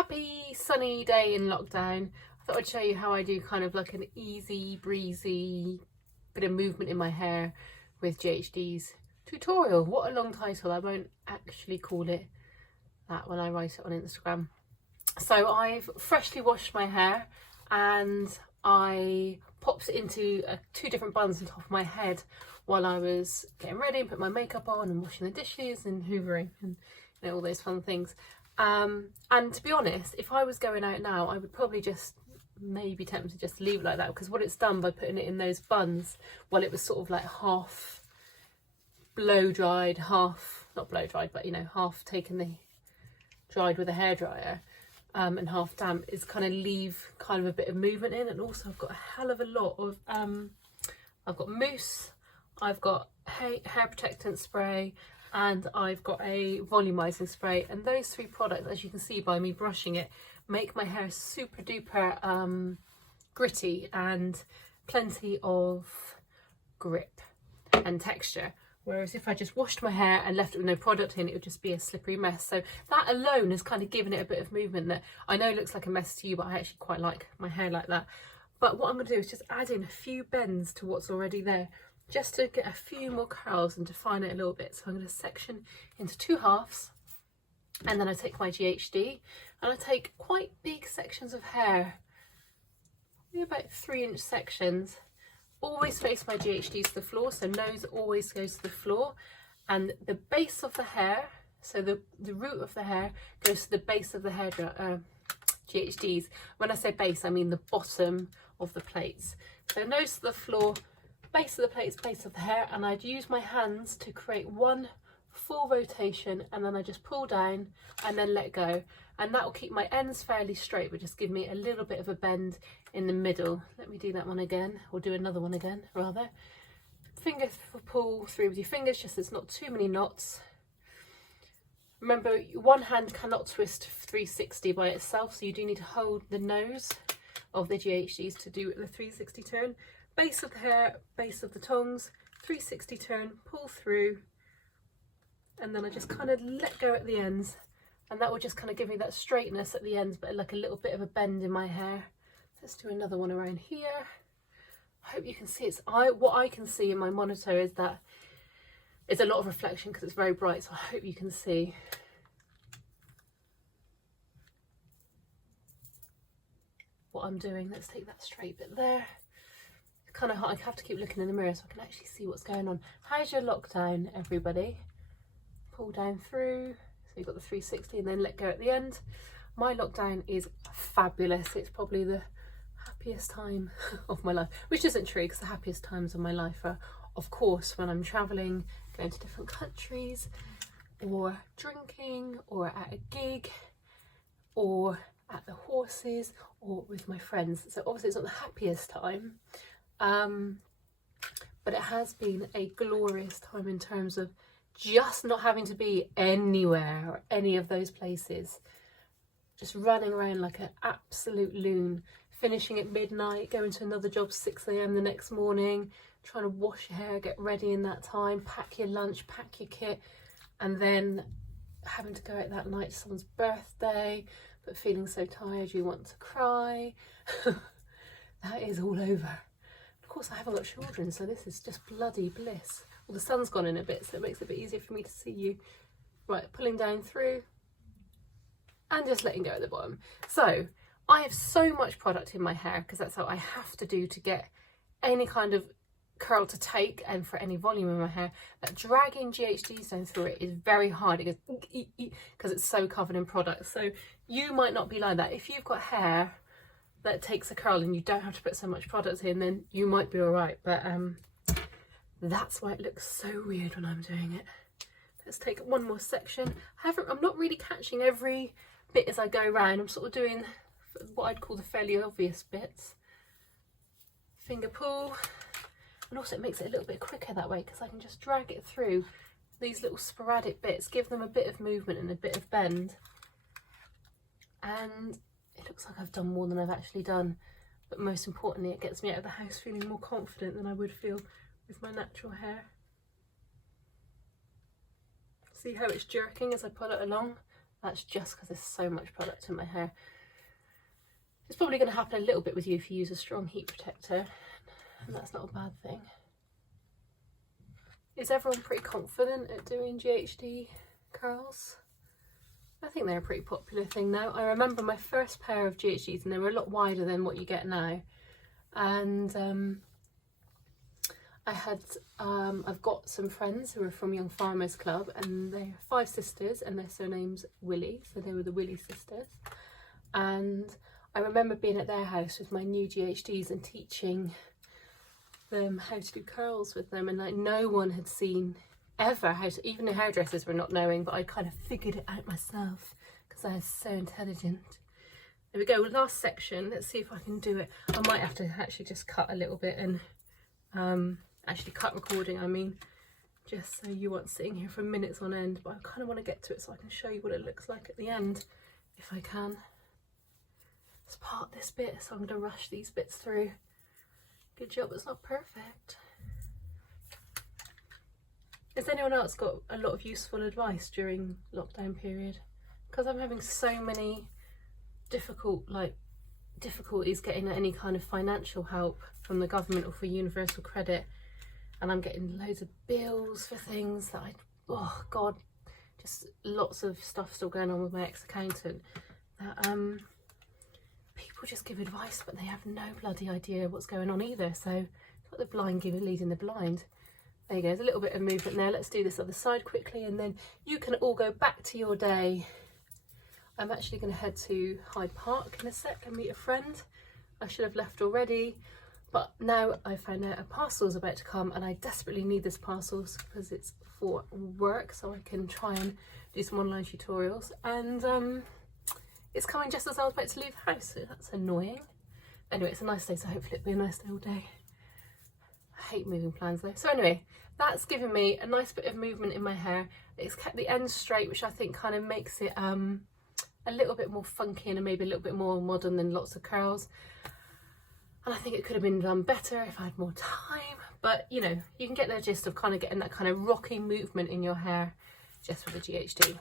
Happy sunny day in lockdown. I thought I'd show you how I do kind of like an easy breezy bit of movement in my hair with GHD's tutorial. What a long title. I won't actually call it that when I write it on Instagram. So I've freshly washed my hair and I popped it into two different buns on top of my head while I was getting ready and put my makeup on and washing the dishes and hoovering and all those fun things. And to be honest, if I was going out now, I would probably just maybe tempted to just leave it like that, because what it's done by putting it in those buns, well, it was sort of like half blow dried, half not blow dried, but half taken the dried with a hairdryer, and half damp, is kind of leave kind of a bit of movement in. And also I've got a hell of a lot of I've got mousse, I've got hair protectant spray, and I've got a volumizing spray, and those three products, as you can see by me brushing it, make my hair super duper gritty and plenty of grip and texture. Whereas if I just washed my hair and left it with no product in, it would just be a slippery mess. So that alone has kind of given it a bit of movement that I know looks like a mess to you, but I actually quite like my hair like that. But what I'm going to do is just add in a few bends to what's already there, just to get a few more curls and define it a little bit. So I'm going to section into two halves, and then I take my GHD and I take quite big sections of hair, maybe about 3-inch sections. Always face my GHD to the floor, so nose always goes to the floor, and the base of the hair, so the root of the hair goes to the base of the hair GHDs. When I say base, I mean the bottom of the plates. So nose to the floor, base of the plates, base of the hair, and I'd use my hands to create one full rotation, and then I just pull down and then let go, and that will keep my ends fairly straight but just give me a little bit of a bend in the middle. Let me do that one again, or do another one again rather. Finger pull through with your fingers, just so it's not too many knots. Remember, one hand cannot twist 360 by itself, so you do need to hold the nose of the GHDs to do the 360 turn. Base of the hair, base of the tongs, 360 turn, pull through, and then I just kind of let go at the ends, and that will just kind of give me that straightness at the ends, but like a little bit of a bend in my hair. Let's do another one around here. I hope you can see what I can see in my monitor is that it's a lot of reflection because it's very bright, so I hope you can see. What I'm doing. Let's take that straight bit there. Kind of hard. I have to keep looking in the mirror so I can actually see what's going on. How's your lockdown, everybody? Pull down through, so you've got the 360, and then let go at the end. My lockdown is fabulous. It's probably the happiest time of my life, which isn't true, because the happiest times of my life are, of course, when I'm traveling, going to different countries, or drinking, or at a gig, or at the horses, or with my friends. So obviously it's not the happiest time, but it has been a glorious time in terms of just not having to be anywhere or any of those places, just running around like an absolute loon, finishing at midnight, going to another job 6 a.m. the next morning, trying to wash your hair, get ready in that time, pack your lunch, pack your kit, and then having to go out that night to someone's birthday, but feeling so tired you want to cry. That is all over. Of course, I haven't got children, so this is just bloody bliss. Well, the sun's gone in a bit, so it makes it a bit easier for me to see you. Right, pulling down through and just letting go at the bottom. So I have so much product in my hair, because that's how I have to do to get any kind of curl to take and for any volume in my hair, that dragging GHDs down through it is very hard. It goes because it's so covered in product. So you might not be like that. If you've got hair that takes a curl and you don't have to put so much product in, then you might be all right. But that's why it looks so weird when I'm doing it. Let's take one more section. I'm not really catching every bit as I go around. I'm sort of doing what I'd call the fairly obvious bits. Finger pull. And also it makes it a little bit quicker that way, because I can just drag it through these little sporadic bits, give them a bit of movement and a bit of bend. And it looks like I've done more than I've actually done. But most importantly, it gets me out of the house feeling more confident than I would feel with my natural hair. See how it's jerking as I pull it along? That's just because there's so much product in my hair. It's probably going to happen a little bit with you if you use a strong heat protector, and that's not a bad thing. Is everyone pretty confident at doing GHD curls? I think they're a pretty popular thing now. I remember my first pair of GHDs, and they were a lot wider than what you get now. And I've got some friends who are from Young Farmers Club, and they're 5 sisters, and their surname's Willie, so they were the Willie sisters. And I remember being at their house with my new GHDs and teaching them how to do curls with them, and like no one had seen ever how to, even the hairdressers were not knowing, but I kind of figured it out myself because I was so intelligent. There we go, last section. Let's see if I can do it. I might have to actually just cut a little bit and actually cut recording, I mean, just so you weren't sitting here for minutes on end, but I kind of want to get to it so I can show you what it looks like at the end, if I can. Let's part this bit, so I'm going to rush these bits through. Good job, it's not perfect. Has anyone else got a lot of useful advice during lockdown period? Because I'm having so many difficulties getting any kind of financial help from the government or for universal credit, and I'm getting loads of bills for things that oh god, just lots of stuff still going on with my ex-accountant that people just give advice but they have no bloody idea what's going on either. So it's like the blind leading the blind. There you go, there's a little bit of movement there. Let's do this other side quickly and then you can all go back to your day. I'm actually going to head to Hyde Park in a sec and meet a friend. I should have left already, but now I found out a parcel is about to come and I desperately need this parcel because it's for work, so I can try and do some online tutorials. And it's coming just as I was about to leave the house, so that's annoying. Anyway, it's a nice day, so hopefully it'll be a nice day all day. I hate moving plans though. So anyway, that's given me a nice bit of movement in my hair. It's kept the ends straight, which I think kind of makes it a little bit more funky and maybe a little bit more modern than lots of curls. And I think it could have been done better if I had more time, but you know, you can get the gist of kind of getting that kind of rocky movement in your hair just with the GHD.